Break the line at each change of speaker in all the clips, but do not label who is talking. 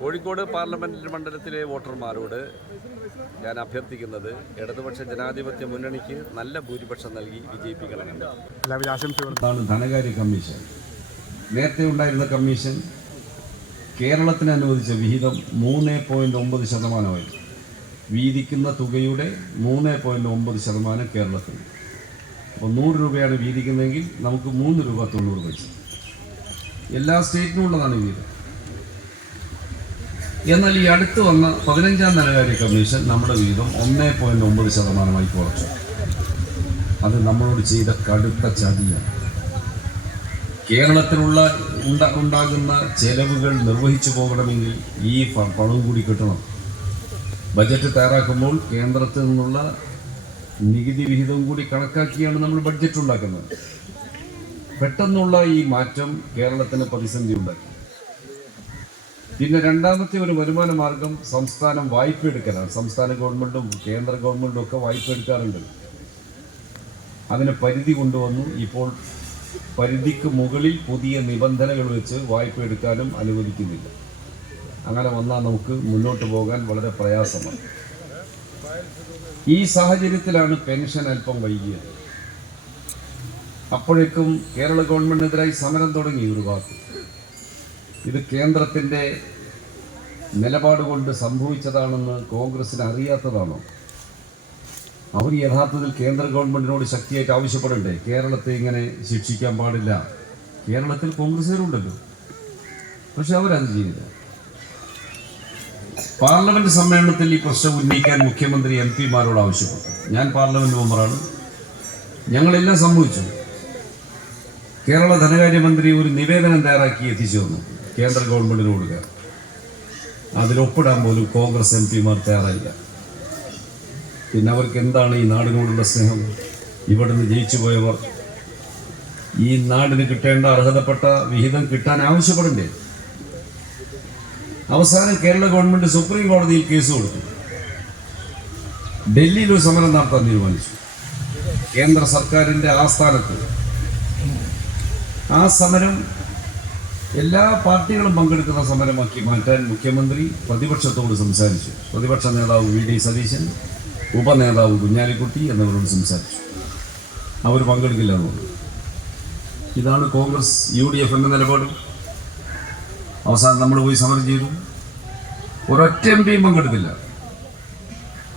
Kozhikode parliament മണ്ഡലത്തിലെ വോട്ടർമാരോട് ഞാൻ അഭ്യർത്ഥിക്കുന്നത് ഇടതുപക്ഷ ജനാധിപത്യ മുന്നണിക്ക് നല്ല ഭൂരിപക്ഷം നൽകി വിജയിപ്പിക്കണമെന്ന്
എല്ലാവിധ ആശംസകളും
ധനകാര്യ കമ്മീഷൻ. നേരത്തെ ഉണ്ടായിരുന്ന കമ്മീഷൻ കേരളത്തിന് അനുവദിച്ച വിഹിതം മൂന്ന് പോയിന്റ് ഒമ്പത് ശതമാനമായി വീതിക്കുന്ന തുകയുടെ മൂന്ന് പോയിന്റ് ഒമ്പത് ശതമാനം കേരളത്തിന് അപ്പോൾ നൂറ് രൂപയാണ് വീതിക്കുന്നതെങ്കിൽ നമുക്ക് മൂന്ന് രൂപ തൊണ്ണൂറ് പൈസ. എല്ലാ സ്റ്റേറ്റിനും ഉള്ളതാണ് വീതം. എന്നാൽ ഈ അടുത്ത് വന്ന പതിനഞ്ചാം ധനകാര്യ കമ്മീഷൻ നമ്മുടെ വീതം ഒന്നേ പോയിന്റ് ഒമ്പത് ശതമാനമായി കുറച്ചു. അത് നമ്മളോട് ചെയ്ത കടുത്ത ചതിയാണ്. കേരളത്തിലുള്ള ഉണ്ട ഉണ്ടാകുന്ന ചെലവുകൾ നിർവഹിച്ചു പോകണമെങ്കിൽ ഈ പണവും കൂടി കിട്ടണം. ബജറ്റ് തയ്യാറാക്കുമ്പോൾ കേന്ദ്രത്തിൽ നിന്നുള്ള നികുതി വിഹിതം കൂടി കണക്കാക്കിയാണ് നമ്മൾ ബഡ്ജറ്റ് ഉണ്ടാക്കുന്നത്. പെട്ടെന്നുള്ള ഈ മാറ്റം കേരളത്തിന് പ്രതിസന്ധി ഉണ്ടാക്കി. പിന്നെ രണ്ടാമത്തെ ഒരു വരുമാന മാർഗം സംസ്ഥാനം വായ്പ എടുക്കലാണ്. സംസ്ഥാന ഗവൺമെന്റും കേന്ദ്ര ഗവൺമെന്റും ഒക്കെ വായ്പ എടുക്കാറുണ്ട്. അതിന് പരിധി കൊണ്ടുവന്നു. ഇപ്പോൾ പരിധിക്ക് മുകളിൽ പുതിയ നിബന്ധനകൾ വെച്ച് വായ്പ എടുക്കാനും അനുവദിക്കുന്നില്ല. അങ്ങനെ വന്നാൽ നമുക്ക് മുന്നോട്ട് പോകാൻ വളരെ പ്രയാസമാണ്. ഈ സാഹചര്യത്തിലാണ് പെൻഷൻ അല്പം വൈകിയത്. അപ്പോഴേക്കും കേരള ഗവൺമെന്റിനെതിരായി സമരം തുടങ്ങി ഒരു ഭാഗത്ത് ഇത് കേന്ദ്രത്തിന്റെ നിലപാട് കൊണ്ട് സംഭവിച്ചതാണെന്ന് കോൺഗ്രസിന് അറിയാത്തതാണോ? അവർ യഥാർത്ഥത്തിൽ കേന്ദ്ര ഗവൺമെന്റിനോട് ശക്തിയായിട്ട് ആവശ്യപ്പെടണ്ടേ? കേരളത്തെ ഇങ്ങനെ ശിക്ഷിക്കാൻ പാടില്ല. കേരളത്തിൽ കോൺഗ്രസ്സുകാരുണ്ടല്ലോ. പക്ഷെ അവരത് ചെയ്യില്ല. പാർലമെന്റ് സമ്മേളനത്തിൽ ഈ പ്രശ്നം ഉന്നയിക്കാൻ മുഖ്യമന്ത്രി എം പിമാരോട് ആവശ്യപ്പെട്ടു. ഞാൻ പാർലമെന്റ് മെമ്പറാണ്. ഞങ്ങളെല്ലാം സംഭവിച്ചു കേരള ധനകാര്യമന്ത്രി ഒരു നിവേദനം തയ്യാറാക്കി എത്തിച്ചു തന്നു കേന്ദ്ര ഗവൺമെന്റിന് കൊടുക്കുക. അതിലൊപ്പിടാൻ പോലും കോൺഗ്രസ് എം പിമാർ തയ്യാറായില്ല. പിന്നെ അവർക്ക് എന്താണ് ഈ നാടിനോടുള്ള സ്നേഹം? ഇവിടുന്ന് ജയിച്ചു പോയവർ. ഈ നാടിന് കിട്ടേണ്ട അർഹതപ്പെട്ട വിഹിതം കിട്ടാൻ ആവശ്യപ്പെടണ്ടേ? അവസാനം കേരള ഗവൺമെന്റ് സുപ്രീം കോടതിയിൽ കേസ് കൊടുത്തു. ഡൽഹിയിൽ ഒരു സമരം നടത്താൻ തീരുമാനിച്ചു. കേന്ദ്ര സർക്കാരിന്റെ ആസ്ഥാനത്ത്. ആ സമരം എല്ലാ പാർട്ടികളും പങ്കെടുക്കുന്ന സമരമാക്കി മാറ്റാൻ മുഖ്യമന്ത്രി പ്രതിപക്ഷത്തോട് സംസാരിച്ചു. പ്രതിപക്ഷ നേതാവ് വി ഡി സതീശൻ ഉപനേതാവ് കുഞ്ഞാലിക്കുട്ടി എന്നിവരോട് സംസാരിച്ചു. അവർ പങ്കെടുക്കില്ല എന്ന് പറഞ്ഞു. ഇതാണ് കോൺഗ്രസ് യു ഡി എഫ് എന്ന നിലപാട്. അവസാനം നമ്മൾ പോയി സമരം ചെയ്തു. ഒരൊറ്റ എം പിയും പങ്കെടുത്തില്ല.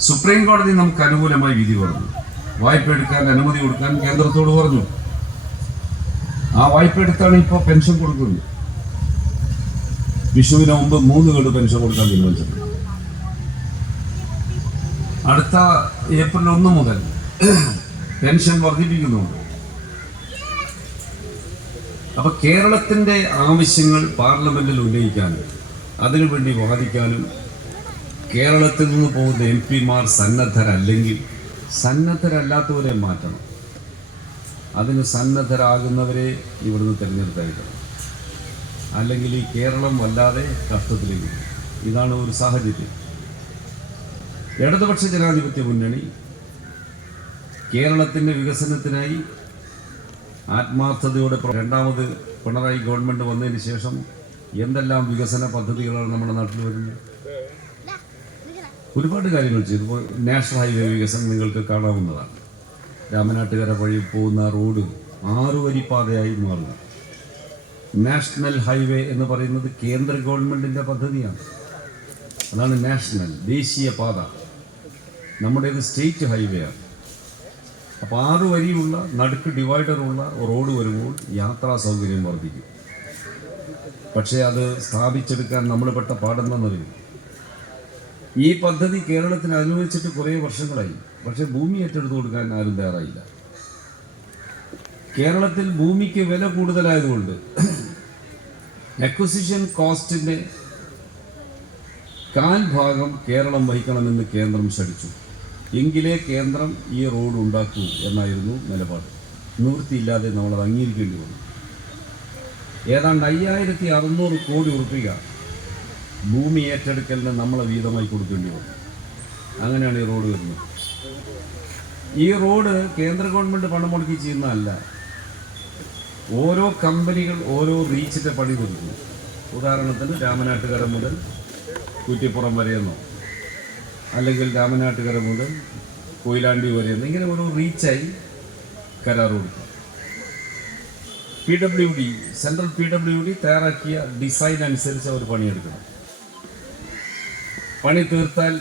സുപ്രീം കോടതി നമുക്ക് അനുകൂലമായി വിധി പറഞ്ഞു. വായ്പ എടുക്കാൻ അനുമതി കൊടുക്കാൻ കേന്ദ്രത്തോട് പറഞ്ഞു. ആ വായ്പ എടുത്താണ് ഇപ്പോൾ പെൻഷൻ കൊടുക്കുന്നത്. വിഷുവിന് മുമ്പ് മൂന്ന് ഗഡു പെൻഷൻ കൊടുക്കാൻ തീരുമാനിച്ചത് അടുത്ത ഏപ്രിൽ ഒന്ന് മുതൽ പെൻഷൻ വർദ്ധിപ്പിക്കുന്നുണ്ട്. അപ്പൊ കേരളത്തിന്റെ ആവശ്യങ്ങൾ പാർലമെന്റിൽ ഉന്നയിക്കാനും അതിനുവേണ്ടി വാദിക്കാനും കേരളത്തിൽ നിന്ന് പോകുന്ന എം പിമാർ സന്നദ്ധരല്ലെങ്കിൽ സന്നദ്ധരല്ലാത്തവരെ മാറ്റണം. അതിന് സന്നദ്ധരാകുന്നവരെ ഇവിടുന്ന് തിരഞ്ഞെടുത്തയക്കണം അല്ലെങ്കിൽ ഈ കേരളം വല്ലാതെ കഷ്ടത്തിലേക്ക് ഇതാണ് ഒരു സാഹചര്യം. ഇടതുപക്ഷ ജനാധിപത്യ മുന്നണി കേരളത്തിന്റെ വികസനത്തിനായി ആത്മാർത്ഥതയോടെ രണ്ടാമത് പിണറായി ഗവൺമെന്റ് വന്നതിന് ശേഷം എന്തെല്ലാം വികസന പദ്ധതികളാണ് നമ്മുടെ നാട്ടിൽ വരുന്നത്? ഒരുപാട് കാര്യങ്ങൾ ചെയ്തു. നാഷണൽ ഹൈവേ വികസനം നിങ്ങൾക്ക് കാണാവുന്നതാണ്. രാമനാട്ടുകര വഴി പോകുന്ന റോഡ് ആറുവരി പാതയായി മാറുന്നു. നാഷണൽ ഹൈവേ എന്ന് പറയുന്നത് കേന്ദ്ര ഗവൺമെന്റിന്റെ പദ്ധതിയാണ്. അതാണ് നാഷണൽ ദേശീയ പാത. നമ്മുടേത് സ്റ്റേറ്റ് ഹൈവേ ആണ് അപ്പോൾ ആറ് വരിയുള്ള നടുക്ക് ഡിവൈഡറുള്ള റോഡ് വരുമ്പോൾ യാത്രാ സൗകര്യം വർദ്ധിക്കും. പക്ഷേ അത് സ്ഥാപിച്ചെടുക്കാൻ നമ്മൾ പെട്ട പാടെന്നറിയും ഈ പദ്ധതി കേരളത്തിന് അനുവദിച്ചിട്ട് കുറേ വർഷങ്ങളായി. പക്ഷേ ഭൂമി ഏറ്റെടുത്ത് കൊടുക്കാൻ ആരും തയ്യാറായില്ല. കേരളത്തിൽ ഭൂമിക്ക് വില കൂടുതലായതുകൊണ്ട് അക്വസിഷൻ കോസ്റ്റിന്റെ കാൽ ഭാഗം കേരളം വഹിക്കണമെന്ന് കേന്ദ്രം ശടിച്ചു എങ്കിലേ കേന്ദ്രം ഈ റോഡ് ഉണ്ടാക്കൂ എന്നായിരുന്നു നിലപാട്. നിവൃത്തിയില്ലാതെ നമ്മളത് അംഗീകരിക്കേണ്ടി വന്നു. ഏതാണ്ട് അയ്യായിരത്തി അറുന്നൂറ് കോടി ഉറുപ്പിക ഭൂമി ഏറ്റെടുക്കലിന് നമ്മളെ വീതമായി കൊടുക്കേണ്ടി വന്നു. അങ്ങനെയാണ് ഈ റോഡ് വരുന്നത്. ഈ റോഡ് കേന്ദ്ര ഗവൺമെന്റ് പണം മുടക്കി ചെയ്യുന്നതല്ല ഓരോ കമ്പനികൾ ഓരോ റീച്ചിന്റെ പണി കൊടുക്കുന്നു ഉദാഹരണത്തിന് രാമനാട്ടുകര മുതൽ കുറ്റിപ്പുറം വരെയെന്നോ അല്ലെങ്കിൽ രാമനാട്ടുകര മുതൽ കൊയിലാണ്ടി വരെയെന്നോ ഇങ്ങനെ ഓരോ റീച്ചായി കരാർ കൊടുക്കുക P W D central P W D തയ്യാറാക്കിയ ഡിസൈൻ അനുസരിച്ച് അവർ പണിയെടുക്കണം. പണി തീർത്താൽ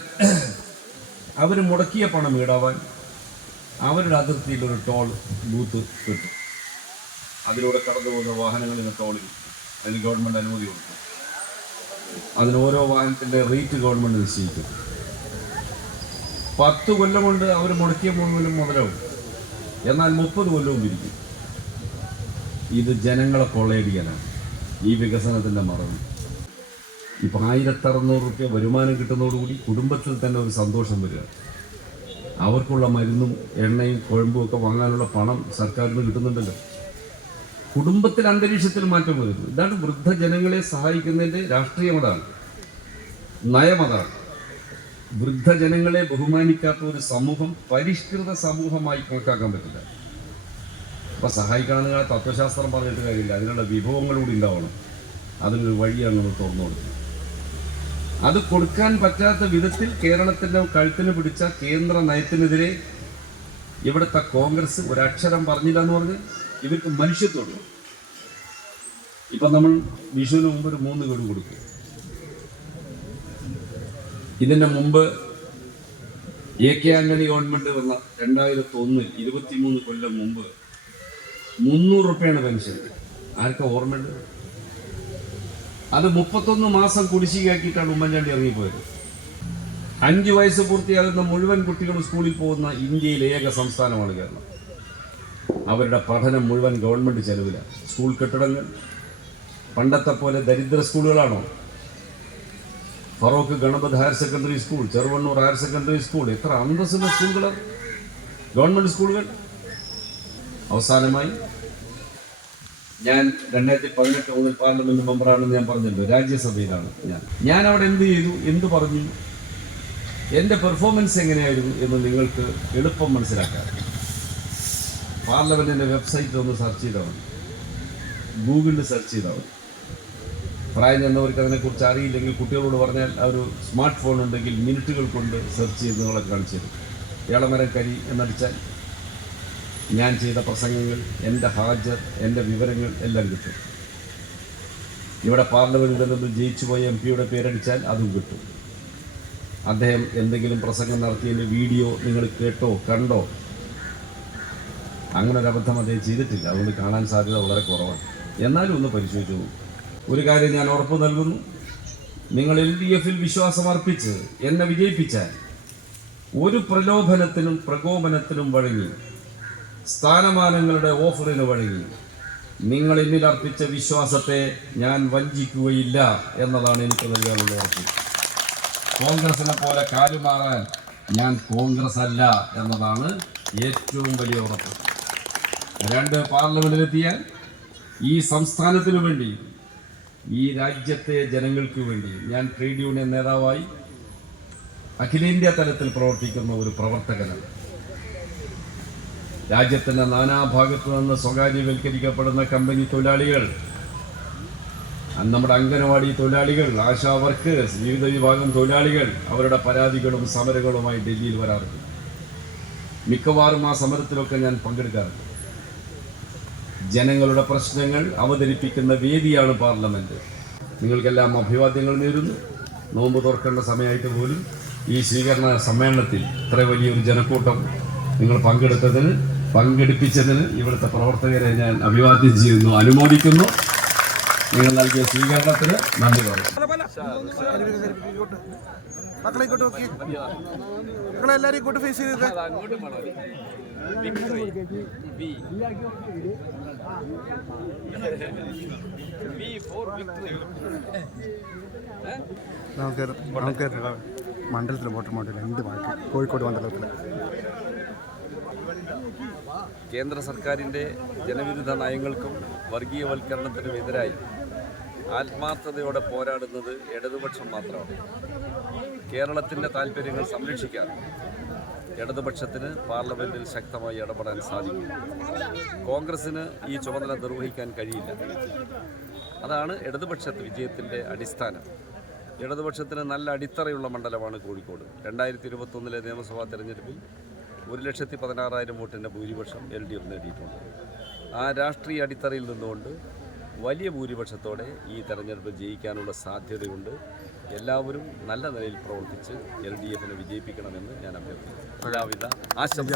അവർ മുടക്കിയ പണം ഈടാവാൻ അവരുടെ അതിർത്തിയിൽ ഒരു ടോൾ ബൂത്ത് കിട്ടും. അതിലൂടെ കടന്നു പോകുന്ന വാഹനങ്ങളിന് ടോളിൽ അതിന് ഗവൺമെന്റ് അനുമതി കൊടുക്കും അതിന് ഓരോ വാഹനത്തിന്റെ റേറ്റ് ഗവൺമെന്റ് നിശ്ചയിക്കും. പത്ത് കൊല്ലം കൊണ്ട് അവർ മുടക്കിയ മുഴുവനും മുതലാവും. എന്നാൽ മുപ്പത് കൊല്ലവും ഇരിക്കും ഇത് ജനങ്ങളെ കൊള്ളയടിക്കാനാണ്. ഈ വികസനത്തിന്റെ മറവ്. ഇപ്പം ആയിരത്തറുന്നൂറ് റുപ്യ വരുമാനം കിട്ടുന്നതോടുകൂടി കുടുംബത്തിൽ തന്നെ ഒരു സന്തോഷം വരിക. അവർക്കുള്ള മരുന്നും എണ്ണയും കുഴമ്പും ഒക്കെ വാങ്ങാനുള്ള പണം സർക്കാരിന് കിട്ടുന്നുണ്ടല്ലോ. കുടുംബത്തിൽ അന്തരീക്ഷത്തിൽ മാറ്റം വരുന്നു. ഇതാണ് വൃദ്ധജനങ്ങളെ സഹായിക്കുന്നതിന്റെ രാഷ്ട്രീയ അതാണ് നയമതാണ് വൃദ്ധജനങ്ങളെ ബഹുമാനിക്കാത്ത ഒരു സമൂഹം പരിഷ്കൃത സമൂഹമായി കണക്കാക്കാൻ പറ്റില്ല. അപ്പൊ സഹായിക്കണമെന്ന് നിങ്ങൾ തത്വശാസ്ത്രം പറഞ്ഞിട്ട് കാര്യമില്ല. അതിനുള്ള വിഭവങ്ങൾ കൂടി ഉണ്ടാവണം. അതിനൊരു വഴിയാണ് നമ്മൾ തുറന്നു കൊടുക്കുന്നത് അത് കൊടുക്കാൻ പറ്റാത്ത വിധത്തിൽ കേരളത്തിന്റെ കഴുത്തിന് പിടിച്ച കേന്ദ്ര നയത്തിനെതിരെ ഇവിടുത്തെ കോൺഗ്രസ് ഒരക്ഷരം പറഞ്ഞില്ല എന്ന് പറഞ്ഞ് ഇവർക്ക് മനുഷ്യത്വമുള്ളൂ ഇപ്പം നമ്മൾ വിഷുവിന് മുമ്പ് ഒരു മൂന്ന് ഗഡു കൊടുക്കും ഇതിന്റെ മുമ്പ് എ കെ ആന്റണി ഗവൺമെന്റ് വന്ന രണ്ടായിരത്തി ഒന്ന് ഇരുപത്തി മൂന്ന് കൊല്ലം മുമ്പ് മുന്നൂറ് റുപ്യാണ് പെൻഷൻ. ആർക്ക ഓർമ്മയുണ്ട്? അത് മുപ്പത്തൊന്ന് മാസം കുടിശ്ശികയാക്കിയിട്ടാണ് ഉമ്മൻചാണ്ടി ഇറങ്ങിപ്പോയത്. അഞ്ച് വയസ്സ് പൂർത്തിയാകുന്ന മുഴുവൻ കുട്ടികളും സ്കൂളിൽ പോകുന്ന ഇന്ത്യയിലെ ഏക സംസ്ഥാനമാണ് കേരളം. അവരുടെ പഠനം മുഴുവൻ ഗവൺമെന്റ് ചെലവിലാണ് സ്കൂൾ കെട്ടിടങ്ങൾ പണ്ടത്തെ പോലെ ദരിദ്ര സ്കൂളുകളാണോ? Feroke Ganapath higher secondary school Cheruvannur higher secondary school എത്ര അന്തസ്സുള്ള സ്കൂളുകൾ ഗവൺമെന്റ് സ്കൂളുകൾ. അവസാനമായി ഞാൻ രണ്ടായിരത്തി പതിനെട്ട് മുതൽ പാർലമെന്റ് മെമ്പറാണെന്ന് ഞാൻ പറഞ്ഞല്ലോ രാജ്യസഭയിലാണ് ഞാൻ. ഞാൻ അവിടെ എന്ത് ചെയ്തു? എന്ത് പറഞ്ഞു? എന്റെ പെർഫോമൻസ് എങ്ങനെയായിരുന്നു എന്ന് നിങ്ങൾക്ക് എളുപ്പം മനസ്സിലാക്കാം. പാർലമെന്റിന്റെ വെബ്സൈറ്റിൽ ഒന്ന് സെർച്ച് ചെയ്താൽ മതി. ഗൂഗിളിൽ സെർച്ച് ചെയ്താൽ മതി. പ്രായം ചെന്നവർക്ക് അതിനെക്കുറിച്ച് അറിയില്ലെങ്കിൽ കുട്ടികളോട് പറഞ്ഞാൽ ഒരു സ്മാർട്ട് ഫോൺ ഉണ്ടെങ്കിൽ മിനിറ്റുകൾ കൊണ്ട് സെർച്ച് ചെയ്ത് നിങ്ങളെ കാണിച്ചു തരും. ഏളമരം കരി എന്നടിച്ചാൽ ഞാൻ ചെയ്ത പ്രസംഗങ്ങൾ എന്റെ ഹാജർ എന്റെ വിവരങ്ങൾ എല്ലാം കിട്ടും. ഇവിടെ പാർലമെന്റിൽ നിന്ന് ജയിച്ചു പോയ എം പിയുടെ പേരടിച്ചാൽ അതും കിട്ടും. അദ്ദേഹം എന്തെങ്കിലും പ്രസംഗം നടത്തിയതിന്റെ വീഡിയോ നിങ്ങൾ കേട്ടോ കണ്ടോ? അങ്ങനെ ഒരു അബദ്ധം അദ്ദേഹം ചെയ്തിട്ടില്ല. അതുകൊണ്ട് കാണാൻ സാധ്യത വളരെ കുറവാണ്. എന്നാലും ഒന്ന് പരിശോധിച്ചു ഒരു കാര്യം ഞാൻ ഉറപ്പ് നൽകുന്നു. നിങ്ങൾ എൽ ഡി എഫിൽ വിശ്വാസമർപ്പിച്ച് എന്നെ വിജയിപ്പിച്ചാൽ ഒരു പ്രലോഭനത്തിനും പ്രകോപനത്തിനും വഴങ്ങി സ്ഥാനമാനങ്ങളുടെ ഓഫറിന് വഴങ്ങി നിങ്ങൾ എന്നിൽ അർപ്പിച്ച വിശ്വാസത്തെ ഞാൻ വഞ്ചിക്കുകയില്ല എന്നതാണ് എനിക്ക് നൽകാനുള്ള ഉറപ്പ്. കോൺഗ്രസിനെ പോലെ കാലുമാറാൻ ഞാൻ കോൺഗ്രസ് അല്ല എന്നതാണ് ഏറ്റവും വലിയ ഉറപ്പ്. രണ്ട് പാർലമെന്റിലെത്തിയാൽ ഈ സംസ്ഥാനത്തിനു വേണ്ടി ഈ രാജ്യത്തെ ജനങ്ങൾക്ക് വേണ്ടി ഞാൻ ട്രേഡ് യൂണിയൻ നേതാവായി അഖിലേന്ത്യാ തലത്തിൽ പ്രവർത്തിക്കുന്ന ഒരു പ്രവർത്തകനാണ്. രാജ്യത്തിന്റെ നാനാഭാഗത്തു നിന്ന് സ്വകാര്യവൽക്കരിക്കപ്പെടുന്ന കമ്പനി തൊഴിലാളികൾ നമ്മുടെ അംഗനവാടി തൊഴിലാളികൾ ആശാ വർക്കേഴ്സ് വിവിധ വിഭാഗം തൊഴിലാളികൾ അവരുടെ പരാതികളും സമരങ്ങളുമായി ഡൽഹിയിൽ വരാറുണ്ട്. മിക്കവാറും ആ സമരത്തിലൊക്കെ ഞാൻ പങ്കെടുക്കാറുണ്ട്. ജനങ്ങളുടെ പ്രശ്നങ്ങൾ അവതരിപ്പിക്കുന്ന വേദിയാണ് പാർലമെന്റ് നിങ്ങൾക്കെല്ലാം അഭിവാദ്യങ്ങൾ നേരുന്നു. നോമ്പ് തുറക്കേണ്ട സമയമായിട്ട് പോലും ഈ സ്വീകരണ സമ്മേളനത്തിൽ ഇത്ര വലിയൊരു ജനക്കൂട്ടം നിങ്ങൾ പങ്കെടുത്തതിന് പങ്കെടുപ്പിച്ചതിന് ഇവിടുത്തെ പ്രവർത്തകരെ ഞാൻ അഭിവാദ്യം ചെയ്യുന്നു അനുമോദിക്കുന്നു. നിങ്ങൾ നൽകിയ സ്വീകരണത്തിന് നന്ദി പറയുന്നു.
മക്കളെ ഇങ്ങോട്ട് ഫേസ് ചെയ്തത് നമുക്ക് നമുക്ക് മണ്ഡലത്തിൽ വോട്ടർ മോഡൽ എന്ത് മാറ്റി കോഴിക്കോട് മണ്ഡലത്തിൽ
കേന്ദ്ര സർക്കാരിന്റെ ജനവിരുദ്ധ നയങ്ങൾക്കും വർഗീയവൽക്കരണത്തിനും എതിരായി ആത്മാർത്ഥതയോടെ പോരാടുന്നത് ഇടതുപക്ഷം മാത്രമാണ്. കേരളത്തിന്റെ താല്പര്യങ്ങൾ സംരക്ഷിക്കാൻ ഇടതുപക്ഷത്തിന് പാർലമെന്റിൽ ശക്തമായി ഇടപെടാൻ സാധിക്കും. കോൺഗ്രസിന് ഈ ചുമതല നിർവഹിക്കാൻ കഴിയില്ല. അതാണ് ഇടതുപക്ഷ വിജയത്തിന്റെ അടിസ്ഥാനം.
ഇടതുപക്ഷത്തിന് നല്ല അടിത്തറയുള്ള മണ്ഡലമാണ് കോഴിക്കോട്. രണ്ടായിരത്തി ഇരുപത്തൊന്നിലെ നിയമസഭാ തെരഞ്ഞെടുപ്പിൽ ഒരു ലക്ഷത്തി പതിനാറായിരം വോട്ടിന്റെ ഭൂരിപക്ഷം എൽ ഡി എഫ് നേടിയിട്ടുണ്ട്. ആ രാഷ്ട്രീയ അടിത്തറയിൽ നിന്നുകൊണ്ട് വലിയ ഭൂരിപക്ഷത്തോടെ ഈ തെരഞ്ഞെടുപ്പ് ജയിക്കാനുള്ള സാധ്യതയുണ്ട്. എല്ലാവരും നല്ല നിലയിൽ പ്രവർത്തിച്ച് എൽ ഡി എഫിനെ വിജയിപ്പിക്കണമെന്ന് ഞാൻ അഭ്യർത്ഥിക്കുന്നു. എല്ലാവിധ
ആശംസ